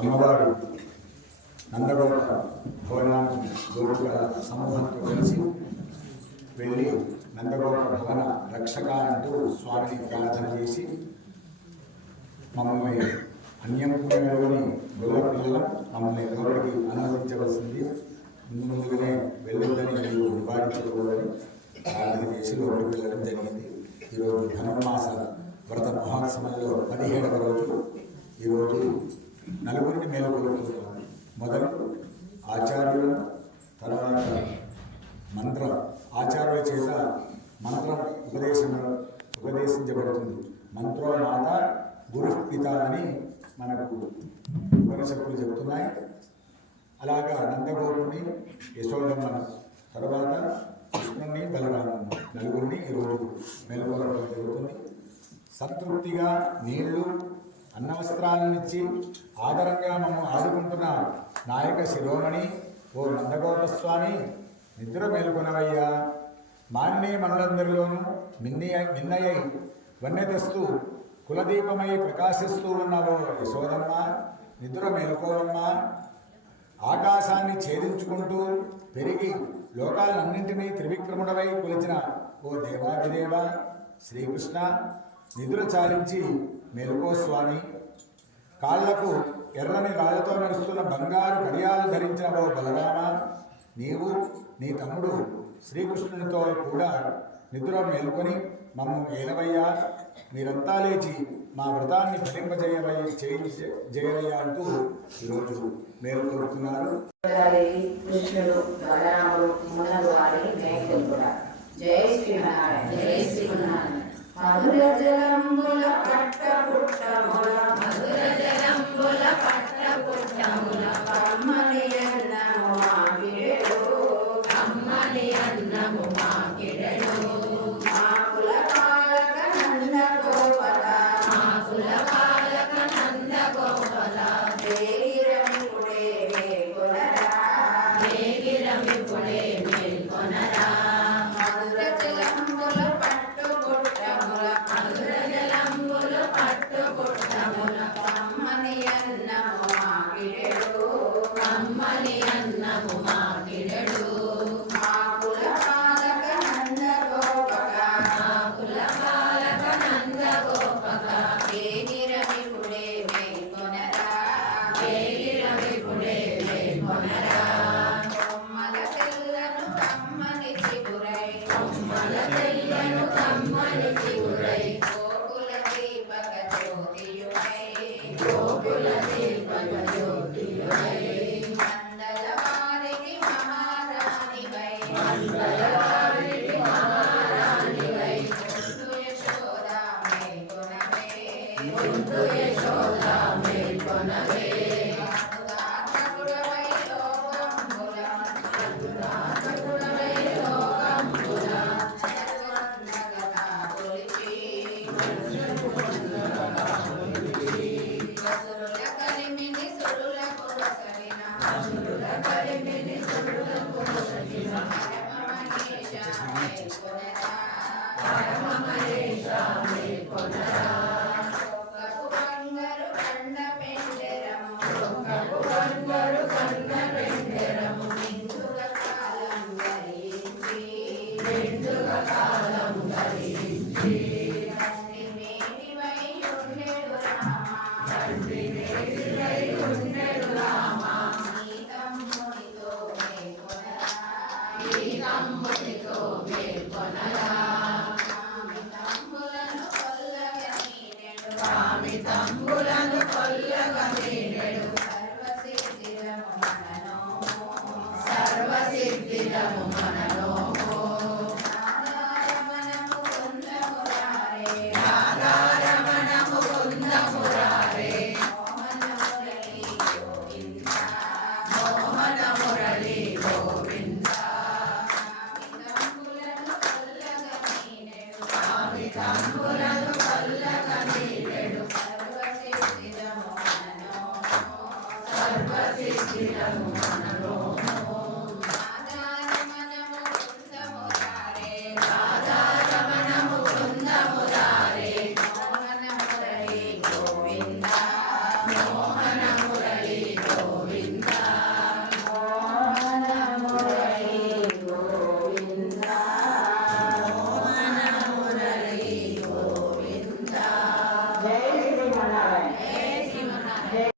అమ్మవారు నందగోప భవనానికి గోపికల సమూహంతో కలిసి వెళ్ళి నందగోప భవన రక్షక అంటూ స్వామిని ప్రార్థన చేసి మమ్మల్ని అన్యంలోని గొల్ల పిల్లలు మమ్మల్ని లోపలికి అనుమతించవలసింది, ముందుగానే వెళ్ళొద్దని మీరు నివారించకూడదని ప్రార్థన చేసి లోపలికి వెళ్ళడం జరిగింది. ఈరోజు ధనుర్మాస వ్రత మహోత్సవంలో 17వ రోజు. ఈరోజు నలుగురిని మేలుకొలుపుతున్నాం. మొదలు ఆచార్యులను, తర్వాత ఆచార్యుల చేత మంత్రం ఉపదేశించబడుతుంది. మంత్రోమాత గురుపిత అని మనకు ఉపనిషత్తులు చెబుతున్నాయి. అలాగా నందగోపుని, యశోదమ్మను, తర్వాత కృష్ణుని, బలరాముని నలుగురిని ఈరోజు మేలుకొలపడం జరుగుతుంది. సంతృప్తిగా నీళ్లు, అన్నవస్త్రాలనిచ్చి ఆదరంగా మమ్మల్ని ఆదుకుంటున్న నాయక శిరోమణి ఓ నందగోపస్వామి, నిద్ర మేలుకొనవయ్యా. మాన్నే మనులందరిలోనూ మిన్నయ్యై వన్నె తెస్తూ కులదీపమై ప్రకాశిస్తూ ఉన్నవో యశోదమ్మ, నిద్ర మేలుకోవమ్మా. ఆకాశాన్ని ఛేదించుకుంటూ పెరిగి లోకాలన్నింటినీ త్రివిక్రముడవై కొలిచిన ఓ దేవాదిదేవ శ్రీకృష్ణ, నిద్ర చాలించి మేలుకో స్వామి. కాళ్లకు ఎర్రని రాళ్లతో మెరుస్తున్న బంగారు కడియాలు ధరించిన ఓ బలరామ, నీవు నీ తమ్ముడు శ్రీకృష్ణునితో కూడా నిద్ర మేలుకొని మమ్ము ఏలవయ్యా. మీరంతా లేచి మా వ్రతాన్ని ఫలింపజేయవయ్యా అంటూ ఈరోజు మేలుకొలుపుతున్నారు. కృష్ణుడు, బలరాముడు, మునలు వారి మేలుకొలుపుడా. జై శ్రీనారాయణ, జై శ్రీనారాయణ. మధుర జలంబుల పట్ట పుట్టముల, మధుర జలంబుల పట్ట పుట్టముల, కమ్మని అన్నము మాకిడెడు, కమ్మని అన్నము మాకిడెడు. మాకుల పాలక నంద గోపల, మాకుల పాలక నంద గోపల, దేగిరమిపుడే మేల్కొనరా, దేగిరమిపుడే మేల్కొనరా. మధుర జలంబుల పట్టు పుట్టముల, మధుర జలంబుల పట్టు పుట్టముల, కమ్మని అన్నము మాకిడెడు, కమ్మని అన్నము మాకిడెడు. మాకుల పాలక నంద గోపక, మాకుల పాలక నంద గోపక, దేగిరమిపుడే మేల్కొనరా, దేగిరమిపుడే మేల్కొనరా. కొమ్మల తెల్లను కమ్మని చిగురై, కొమ్మల తెల్లను కమ్మని చిగురై, గోకుల దీపక జ్యోతియుడై, గోకుల దీపక జ్యోతియుడై. మందల వారికి మహారాణివై, మందల వారికి మహారాణివై, ముందు యశోద మేల్కొనవే, ముందు యశోద మేల్కొనవే. అనురాధకుడవై లోకంబుల, అనురాధకుడవై లోకంబుల, జగన్మగతా కొలిచి, వసురుల కలిమిని సురులకు వసగిన, వసురుల కలిమిని సురులకు వసగిన, పరమమహేశ మేల్కొనరా, పరమమహేశ మేల్కొనరా. ఒక్కపు బంగారు కండ పెండెరము, ఒక్కపు బంగారు కండ పెండెరము, నిండుగా కాలం ధరించి, నిండుగా కాలం ధరించి. తండ్రి మేటివై ఉండెడు రామ, తండ్రి మేటివై ఉండెడు రామ, నీ తమ్మునితో మేల్కొనరా, నీ తమ్మునితో మేల్కొనరా. స్వామి తమ్ములను కొల్లగా నీనెడు, స్వామి తమ్ములను కొల్లగా నీనెడు, సర్వసిద్ధిరము మననోము, సర్వసిద్ధిరము మననోము. రాధారమణము కుందమురారే, రాధారమణము కుందమురారే, మోహన మురళి గోవింద, మోహన మురళి గోవింద. స్వామి తమ్ములను కొల్లగా నీనెడు, స్వామి తమ్ములను కొల్లగా నీనెడు, సర్వసిద్ధిరము మననోము, సర్వసిద్ధిరము మననోము.